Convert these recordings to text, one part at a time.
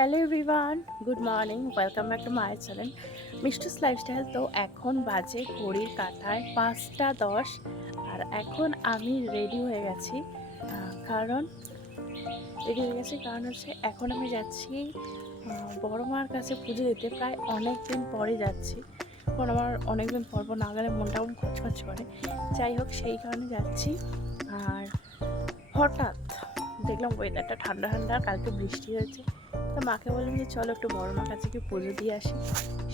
Hello everyone, good morning, welcome back to my channel Mishtu's lifestyle. তো এখন বাজে ঘড়ির কাঁটায় 5টা 10 আর এখন আমি রেডি হয়ে গেছি। কারণ হচ্ছে এখন আমি যাচ্ছি বড় মার কাছে পুজো দিতে। প্রায় অনেক দিন পরে যাচ্ছি, কারণ আমার অনেকদিন পর না গেলে মনটা আমার খচখচ করে। যাই হোক, সেই কারণে যাচ্ছি। আর হঠাৎ দেখলাম ওয়েদারটা ঠান্ডা ঠান্ডা, কালকে বৃষ্টি হয়েছে। তো মাকে বললাম যে চলো একটু বড় মার কাছে গিয়ে পুজো দিয়ে আসি।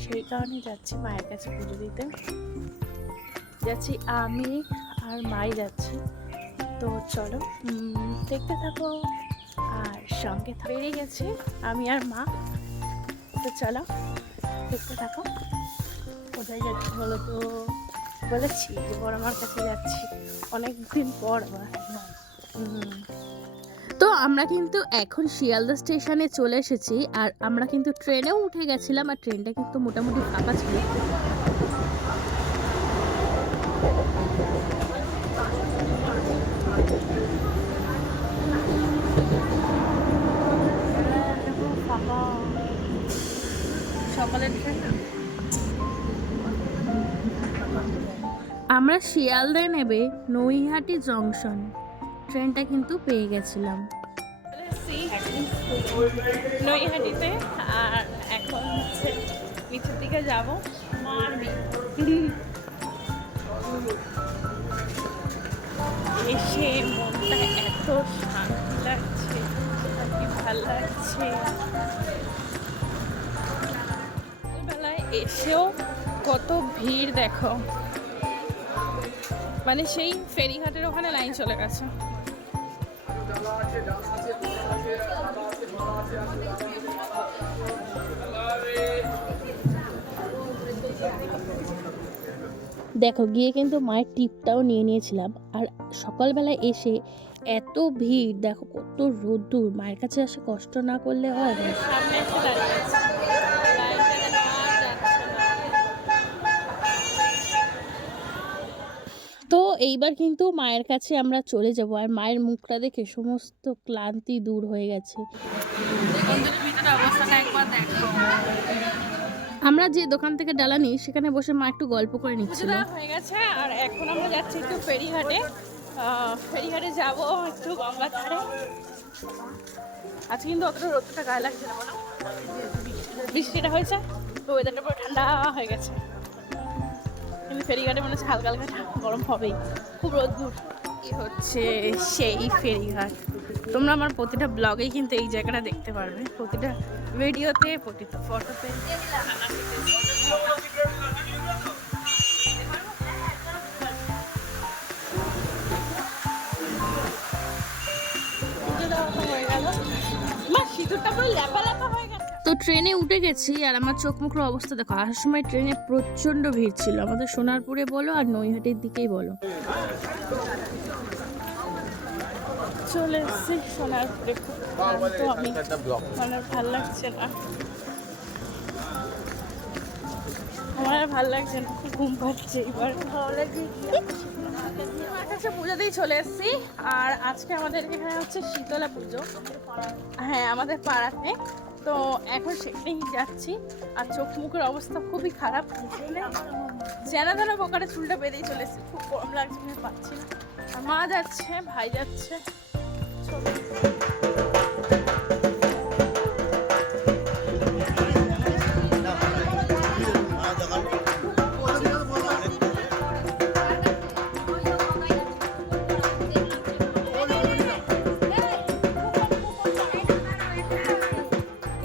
সেই কারণে যাচ্ছি মায়ের কাছে পুজো দিতে। যাচ্ছি আমি আর মাই যাচ্ছি। তো চলো দেখতে থাকো আর সঙ্গে বেরিয়ে গেছি আমি আর মা। তো চলো দেখতে থাকো। কোথায় যাচ্ছি বলো তো? বলেছি যে বড় মার কাছে যাচ্ছি, অনেক দিন পর আবার। তো আমরা কিন্তু এখন শিয়ালদা স্টেশনে চলে এসেছি, আর আমরা কিন্তু ট্রেনেও উঠে গেছিলাম, আর ট্রেনটা কিন্তু মোটামুটি ফাঁকা ছিল। সকালের ট্রেন। আমরা শিয়ালদায় নেবে নৈহাটি জংশন ট্রেনটা কিন্তু পেয়ে গেছিলাম নৈহাটিতে। আর এখন হচ্ছে নিচের দিকে যাবো। এসে মনটা এত শান্তি লাগছে, আর কি ভাল লাগছে। বেলায় এসেও কত ভিড় দেখো, মানে সেই ফেরিঘাটের ওখানে লাইন চলে গেছে। দেখো গিয়ে কিন্তু মায়ের টিপটাও নিয়ে নিয়েছিলাম। আর সকালবেলায় এসে এত ভিড়, দেখো কত রোদ্দুর, মায়ের কাছে আসে কষ্ট না করলে হয়। তো এইবার কিন্তু মায়ের কাছে আমরা চলে যাব, আর মায়ের মুখটা দেখে সমস্ত ক্লান্তি দূর হয়ে গেছে। আমরা যে দোকান থেকে ডালা নিই সেখানে বসে মা একটু গল্প করে নিচ্ছিল। হয়ে গেছে আর এখন আমরা যাচ্ছি একটু ফেরিঘাটে। ফেরিঘাটে যাব একটু গঙ্গার ধারে। আজকে কিন্তু অতটা রোদটা গায়ে লাগছে না, বলো বৃষ্টিটা হয়েছে তো ওয়েদারটা পুরো ঠান্ডা হয়ে গেছে। কিন্তু ফেরিঘাটে মনে হচ্ছে হালকা হালকা গরম হবেই, খুব রোদ্দুর। কি হচ্ছে সেই ফেরিঘাট, তোমরা আমার প্রতিটা ব্লগেই কিন্তু এই জায়গাটা দেখতে পারবে, প্রতিটা ভিডিওতে, প্রতিটা ফটোতে। তো ট্রেনে উঠে গেছি, আর আমার চোখ মুখের অবস্থা দেখো। আসার সময় ট্রেনে প্রচন্ড ভিড় ছিল, আমাদের সোনারপুরে বলো আর নৈহাটির দিকেই বলো। চলে এসেছি সোনারপুরে, তো আমি মানে ভাল লাগছে না, আমার আর ভাল লাগছে না, খুব ঘুম পাচ্ছে। এবার কাছে পুজো দিয়ে চলে এসেছি। আর আজকে আমাদের এখানে হচ্ছে শীতলা পুজো, হ্যাঁ আমাদের পাড়াতে। তো এখন সেখানেই যাচ্ছি, আর চোখ মুখের অবস্থা খুবই খারাপ। যেন যেন বোকারে চুলটা বেঁধেই চলে এসেছি, খুব গরম লাগছে, পাচ্ছি না। আর মা যাচ্ছে, ভাই যাচ্ছে।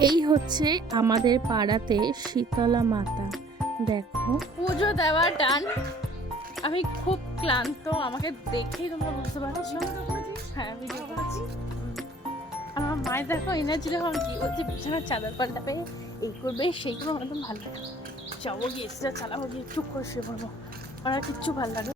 এই হচ্ছে আমাদের পাড়াতে শীতলা মাতা। দেখো পুজো দেওয়া ডান। আমি খুব ক্লান্ত, আমাকে দেখেই তোমরা বুঝতে পারছো। হ্যাঁ ভিডিও করেছি। আমার মায়ের দেখো এনার্জি দেখো, কি বলছে বিছানার চাদর পাল্টাবে, এই করবে সেই করবে, একদম ভালো লাগে। যাবো গিয়ে এসিটা চালাবো, গিয়ে চুপ করে শুয়ে পড়বো, আমার আর কিচ্ছু ভালো লাগে।